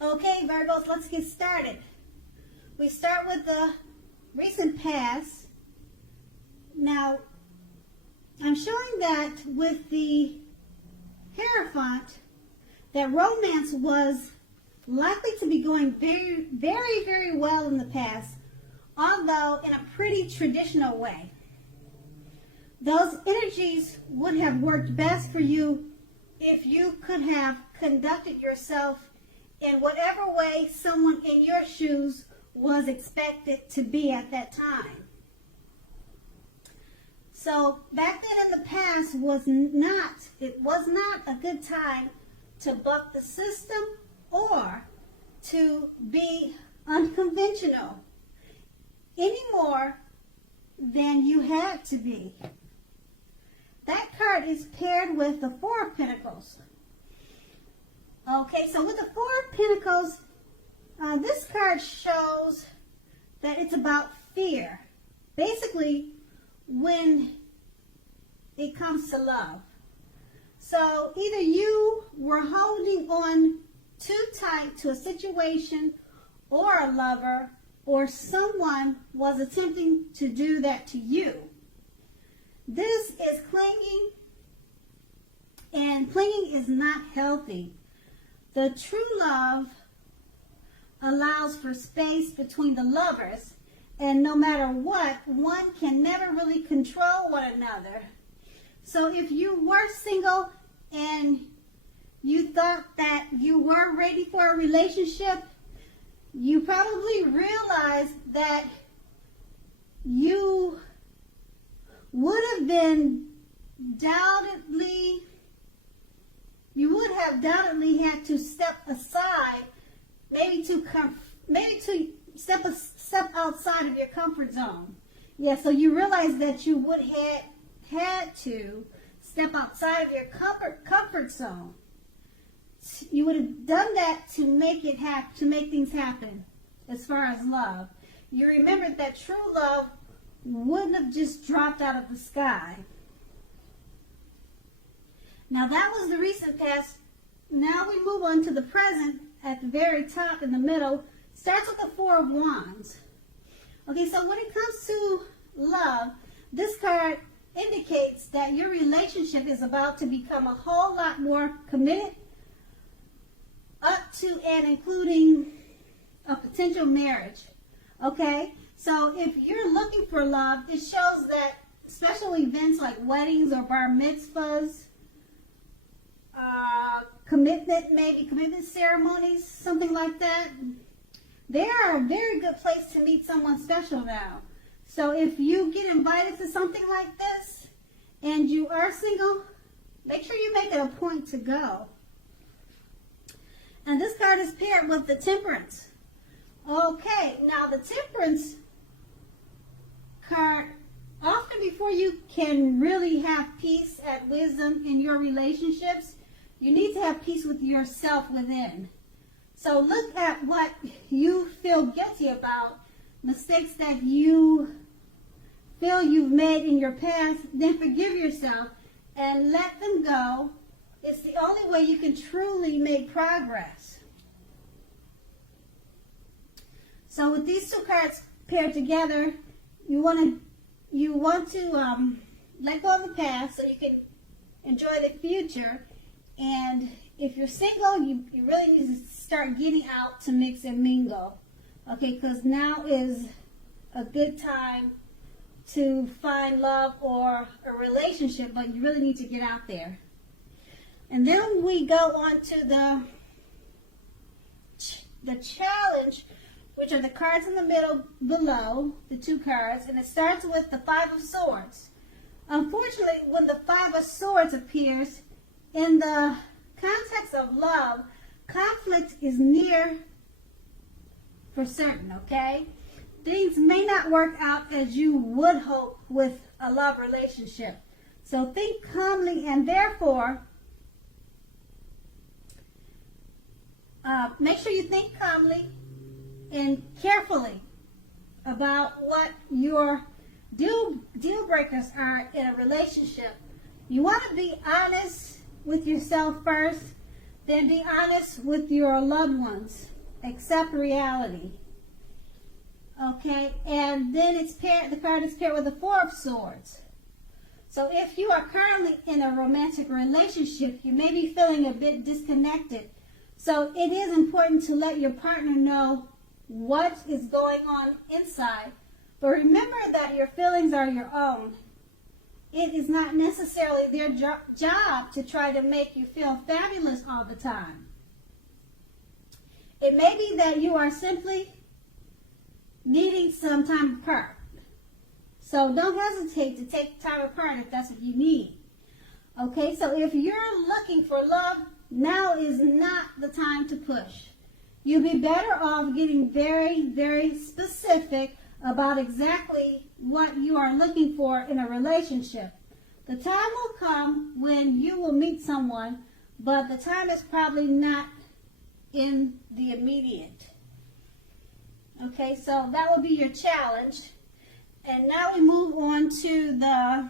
Okay, Virgos, let's get started. We start with the recent past. Now, I'm showing that with the Hierophant, that romance was likely to be going very, very, very well in the past, although in a pretty traditional way. Those energies would have worked best for you if you could have conducted yourself in whatever way someone in your shoes was expected to be at that time. So back then in the past it was not a good time to buck the system or to be unconventional any more than you had to be. That card is paired with the Four of Pentacles. Okay, so with the Four of Pentacles, this card shows that it's about fear. Basically, when it comes to love. So either you were holding on too tight to a situation or a lover, or someone was attempting to do that to you. This is clinging, and clinging is not healthy. The true love allows for space between the lovers, and no matter what, one can never really control one another. So if you were single and you thought that you were ready for a relationship, you probably realized that you would have doubtedly had to step aside, maybe to step outside of your comfort zone. Yeah, so you realize that you would have had to step outside of your comfort zone. You would have done that to make things happen as far as love. You remembered that true love wouldn't have just dropped out of the sky. Now that was the recent past. Now we move on to the present. At the very top in the middle, starts with the Four of Wands. Okay, so when it comes to love, this card indicates that your relationship is about to become a whole lot more committed, up to and including a potential marriage. Okay, so if you're looking for love, it shows that special events like weddings or bar mitzvahs, commitment ceremonies, something like that, they are a very good place to meet someone special now. So if you get invited to something like this and you are single, make sure you make it a point to go. And this card is paired with the Temperance. Okay, now the Temperance card, often before you can really have peace and wisdom in your relationships, you need to have peace with yourself within. So look at what you feel guilty about, mistakes that you feel you've made in your past, then forgive yourself and let them go. It's the only way you can truly make progress. So with these two cards paired together, you want to let go of the past so you can enjoy the future. And if you're single, you really need to start getting out to mix and mingle. Okay, because now is a good time to find love or a relationship, but you really need to get out there. And then we go on to the challenge, which are the cards in the middle below, the two cards, and it starts with the Five of Swords. Unfortunately, when the Five of Swords appears, in the context of love, conflict is near for certain, okay? Things may not work out as you would hope with a love relationship. So think calmly, and therefore, make sure you think calmly and carefully about what your deal breakers are in a relationship. You want to be honest with yourself first Then be honest with your loved ones. Accept reality. Okay, and then the card is paired with the Four of Swords. So if you are currently in a romantic relationship, you may be feeling a bit disconnected. So it is important to let your partner know what is going on inside. But remember that your feelings are your own. It is not necessarily their job to try to make you feel fabulous all the time. It may be that you are simply needing some time apart. So don't hesitate to take time apart if that's what you need. Okay, so if you're looking for love, now is not the time to push. You'll be better off getting very, very specific about exactly what you are looking for in a relationship. The time will come when you will meet someone, but the time is probably not in the immediate. Okay, so that will be your challenge. And now we move on to the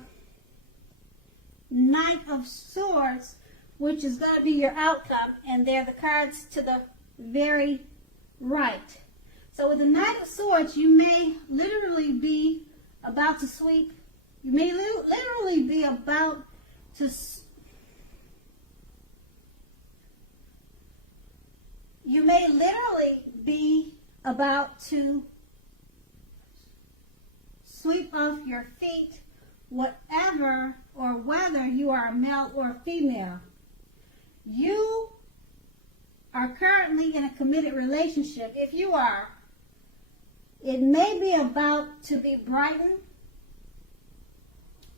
Knight of Swords, which is going to be your outcome, and they're the cards to the very right. So with the Knight of Swords, you may literally be about to sweep. You may literally be about to sweep off your feet, whatever or whether you are a male or female. You are currently in a committed relationship. If you are, it may be about to be brightened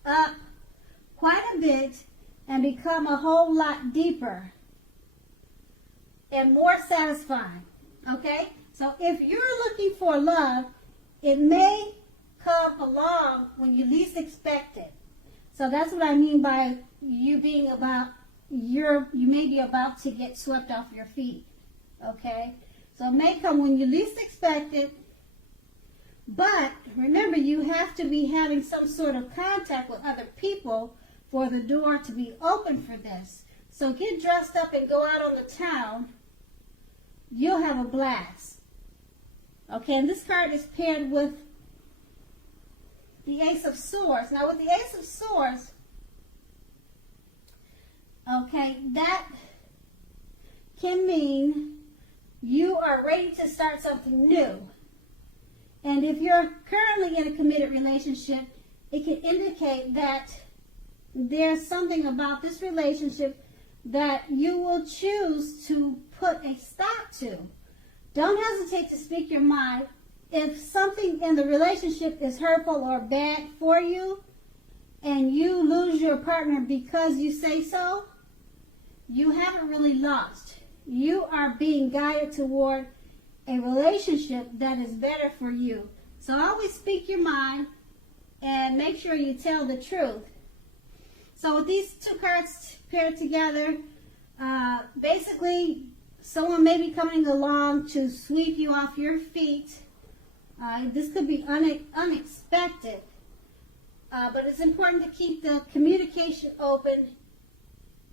up quite a bit and become a whole lot deeper and more satisfying. Okay? So if you're looking for love, it may come along when you least expect it. So that's what I mean by you being about, you may be about to get swept off your feet. Okay? So it may come when you least expect it. But remember, you have to be having some sort of contact with other people for the door to be open for this. So get dressed up and go out on the town. You'll have a blast. Okay, and this card is paired with the Ace of Swords. Now with the Ace of Swords, okay, that can mean you are ready to start something new. And if you're currently in a committed relationship, it can indicate that there's something about this relationship that you will choose to put a stop to. Don't hesitate to speak your mind. If something in the relationship is hurtful or bad for you, and you lose your partner because you say so, you haven't really lost. You are being guided toward a relationship that is better for you. So always speak your mind and make sure you tell the truth. So with these two cards paired together, basically someone may be coming along to sweep you off your feet. This could be unexpected, but it's important to keep the communication open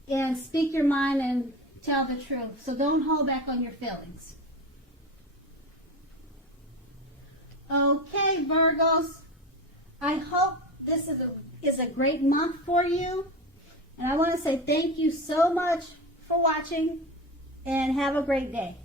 and speak your mind and tell the truth. So don't hold back on your feelings. Okay, Virgos, I hope this is a great month for you. And I want to say thank you so much for watching and have a great day.